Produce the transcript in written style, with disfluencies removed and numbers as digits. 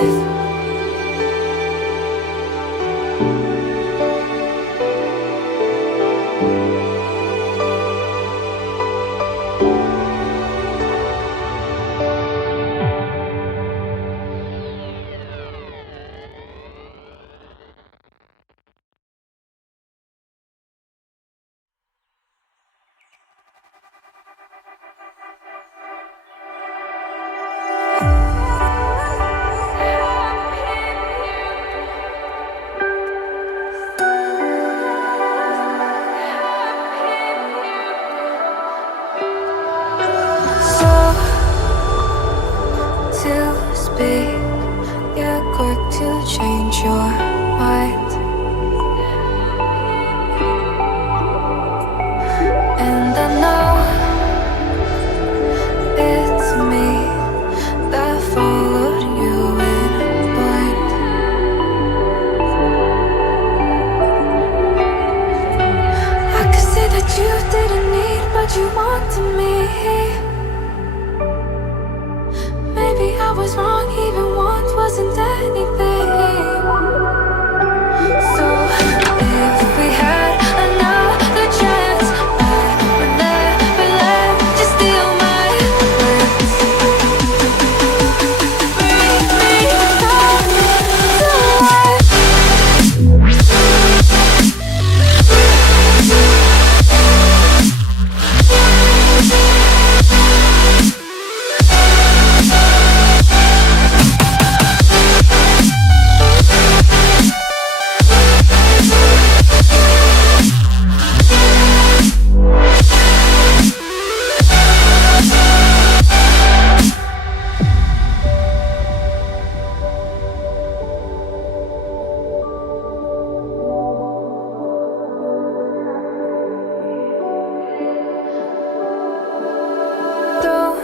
To speak, you're quick to change your mind, and I know it's me that followed you in blind. I could say that you didn't need, but you wanted me. Maybe I was wrong, even want wasn't anything. So if we had another chance, I would never let you steal my words. Bring me back to life. Don't